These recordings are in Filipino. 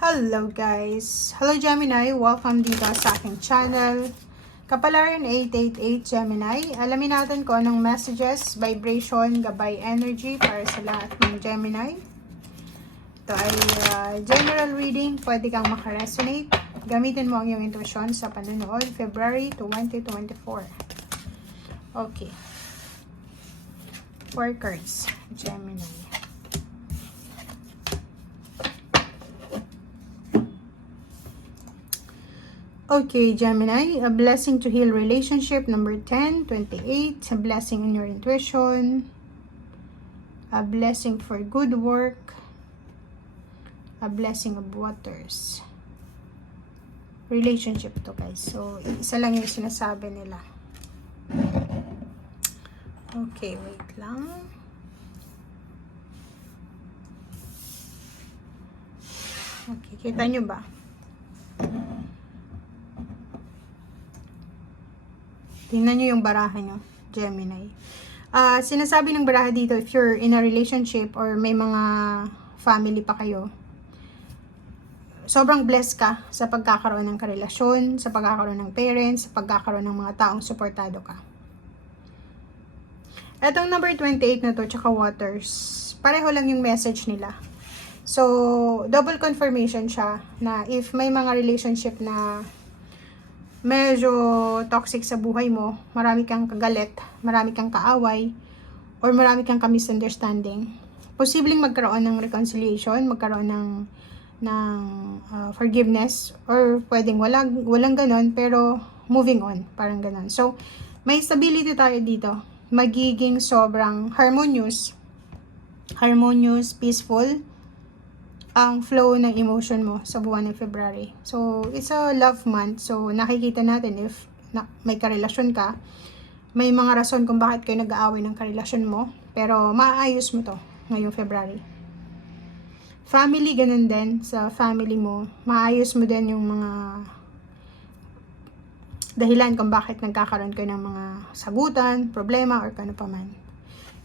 Hello guys! Hello Gemini! Welcome dito sa aking channel. Kapalaran 888 Gemini. Alamin natin kung anong messages, vibration, gabay energy para sa lahat ng Gemini. Ito ay general reading. Pwede kang makaresonate. Gamitin mo ang iyong intuition sa panonood. February 2024. Okay. 4 cards. Gemini. Okay, Gemini, a blessing to heal relationship, number 10, 28, a blessing in your intuition, a blessing for good work, a blessing of waters. Relationship to guys. So, isa lang yung sinasabi nila. Okay, wait lang. Okay, kita nyo ba? Tingnan nyo yung baraha nyo, Gemini. Sinasabi ng baraha dito, if you're in a relationship or may mga family pa kayo, sobrang blessed ka sa pagkakaroon ng karelasyon, sa pagkakaroon ng parents, sa pagkakaroon ng mga taong suportado ka. Etong number 28 na to, tsaka waters, pareho lang yung message nila. So, double confirmation siya na if may mga relationship na medyo toxic sa buhay mo, marami kang kagalit, marami kang kaaway, or marami kang misunderstanding, posibleng magkaroon ng reconciliation, magkaroon ng forgiveness, or pwedeng walang ganon, pero moving on, parang ganon. So, may stability tayo dito. Magiging sobrang harmonious, peaceful, ang flow ng emotion mo sa buwan ng February. So, it's a love month. So, nakikita natin if may karelasyon ka, may mga rason kung bakit kayo nag-aaway ng karelasyon mo, pero maayos mo to ngayong February. Family, ganun din. Sa family mo, maayos mo din yung mga dahilan kung bakit nagkakaroon kayo ng mga sagutan, problema, or kano pa man.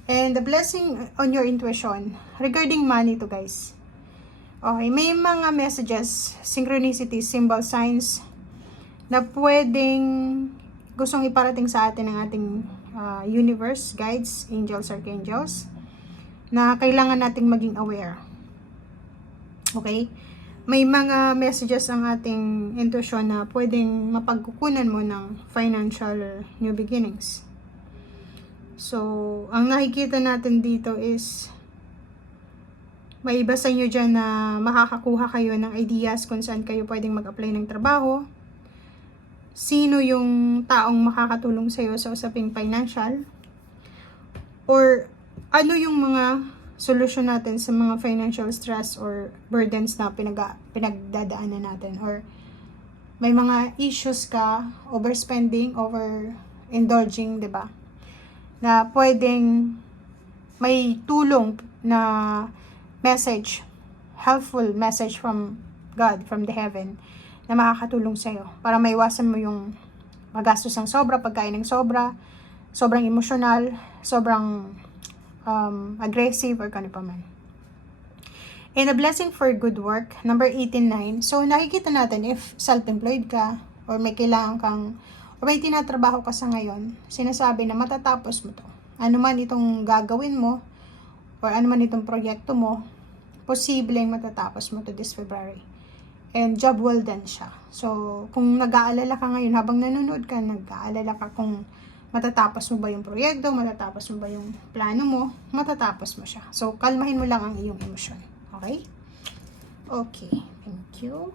And the blessing on your intuition, regarding money to guys. Okay, may mga messages, synchronicities, symbol signs na pwedeng gustong iparating sa atin ng ating universe, guides, angels, archangels, na kailangan nating maging aware. Okay? May mga messages ang ating intuition na pwedeng mapagkukunan mo ng financial new beginnings. So, ang nakikita natin dito is may iba sa inyo dyan na makakakuha kayo ng ideas kung saan kayo pwedeng mag-apply ng trabaho. Sino yung taong makakatulong sa iyo sa usaping financial? Or ano yung mga solusyon natin sa mga financial stress or burdens na pinagdadaanan natin? Or may mga issues ka, overspending, overindulging, diba? Na pwedeng may tulong na message, helpful message from God, from the heaven, na makakatulong sa'yo para maiwasan mo yung magastos ng sobra, pagkain ng sobra, sobrang emosyonal, sobrang aggressive, or kano pa man. And a blessing for good work, number 18-9. So, nakikita natin if self-employed ka, or may kailangan kang, or may tinatrabaho ka sa ngayon, sinasabi na matatapos mo to. Ano man itong gagawin mo, or ano man itong proyekto mo, posibleng matatapos mo to this February. And job well done siya. So, kung nag-aalala ka ngayon, habang nanonood ka, nag-aalala ka kung matatapos mo ba yung proyekto, matatapos mo ba yung plano mo, matatapos mo siya. So, kalmahin mo lang ang iyong emosyon. Okay? Okay. Thank you.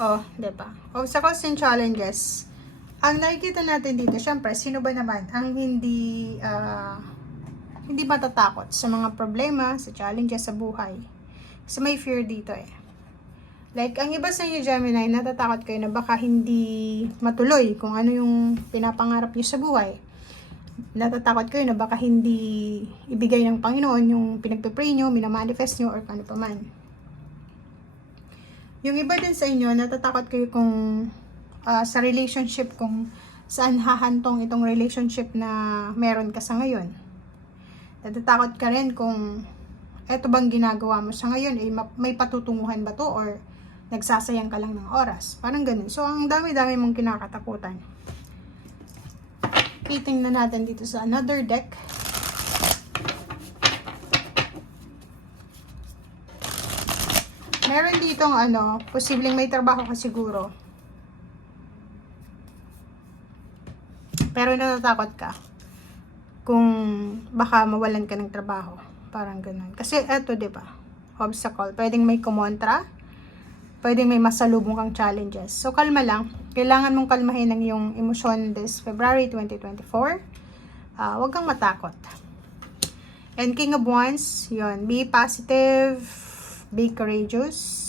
Oh, diba? O, sa question challenges, ang nakikita natin dito, syempre, sino ba naman ang hindi matatakot sa mga problema, sa challenges sa buhay? Kasi may fear dito eh. Like, ang iba sa inyo, Gemini, natatakot kayo na baka hindi matuloy kung ano yung pinapangarap nyo sa buhay. Natatakot kayo na baka hindi ibigay ng Panginoon yung pinagpipray nyo, minamanifest nyo, or paano pa man. Yung iba din sa inyo, natatakot kayo kung sa relationship, kung saan hahantong itong relationship na meron ka sa ngayon. Natatakot ka rin kung eto bang ginagawa mo sa ngayon, may patutunguhan ba to or nagsasayang ka lang ng oras. Parang ganun. So, ang dami-dami mong kinakatakutan. Okay, tingnan natin dito sa another deck. Meron ditong posibleng may trabaho ka siguro. Pero natatakot ka kung baka mawalan ka ng trabaho. Parang ganun. Kasi eto, diba? Obstacle. Pwedeng may kumontra. Pwedeng may masalubong kang challenges. So, kalma lang. Kailangan mong kalmahin ang iyong emosyon this February 2024. Huwag kang matakot. And King of Wands, yun. Be positive. Be courageous.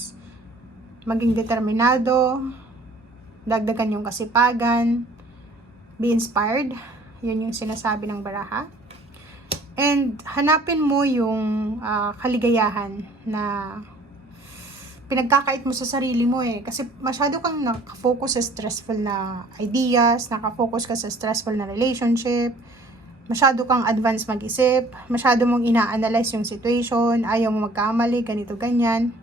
Maging determinado. Dagdagan yung kasipagan. Be inspired. Yun yung sinasabi ng baraha. And hanapin mo yung kaligayahan na pinagkakait mo sa sarili mo eh. Kasi masyado kang nakafocus sa stressful na ideas, nakafocus ka sa stressful na relationship, masyado kang advance mag-isip, masyado mong ina-analyze yung situation, ayaw mo magkamali, ganito, ganyan.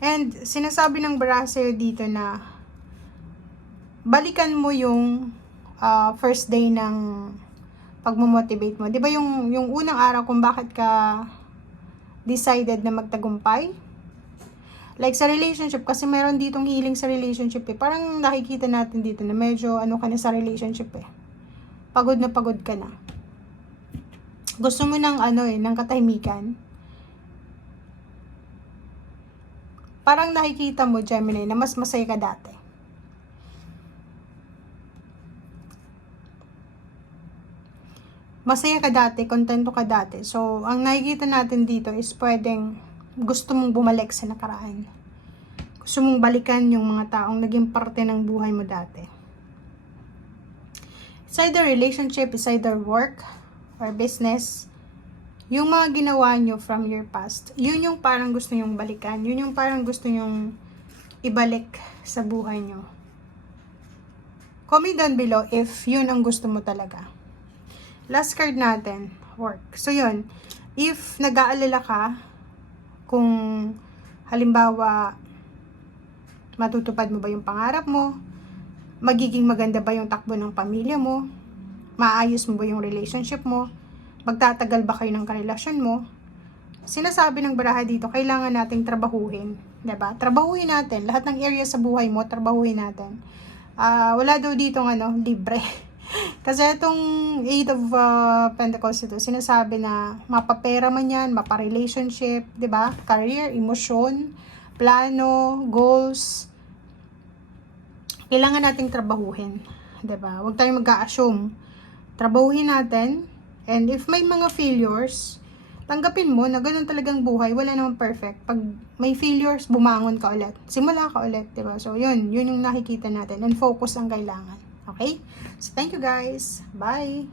And sinasabi ng baraha sa'yo dito na balikan mo yung first day ng pagmo-motivate mo. 'Di ba yung unang araw kung bakit ka decided na magtagumpay? Like sa relationship, kasi meron ditong healing sa relationship eh. Parang nakikita natin dito na medyo ka na sa relationship eh. Pagod na pagod ka na. Gusto mo ng ng katahimikan. Parang nakikita mo, Gemini, na mas masaya ka dati. Masaya ka dati, kontento ka dati. So, ang nakikita natin dito is pwedeng gusto mong bumalik sa nakaraan. Gusto mong balikan yung mga taong naging parte ng buhay mo dati. It's either relationship, it's either work or business. Yung mga ginawa nyo from your past, yun yung parang gusto nyong balikan. Yun yung parang gusto nyong ibalik sa buhay nyo. Comment down below if yun ang gusto mo talaga. Last card natin, work. So yun, if nag-aalala ka, kung halimbawa matutupad mo ba yung pangarap mo, magiging maganda ba yung takbo ng pamilya mo, maayos mo ba yung relationship mo, magtatagal ba kayo ng karelasyon mo, sinasabi ng baraha dito, kailangan nating trabahuhin, diba? Trabahuhin natin, lahat ng area sa buhay mo, trabahuhin natin. Wala daw dito libre. Kasi itong 8 of Pentacles ito, sinasabi na mapapera man yan, mapa-relationship, 'di ba? Career, emosyon, plano, goals. Kailangan nating trabahuhin, 'di ba? Huwag tayong mag-a-assume. Trabahuhin natin, and if may mga failures, tanggapin mo na ganun talagang buhay, wala namang perfect. Pag may failures, bumangon ka ulit. Simula ka ulit, 'di ba? So, yun yung nakikita natin, and focus ang kailangan. Okay? So, thank you guys. Bye!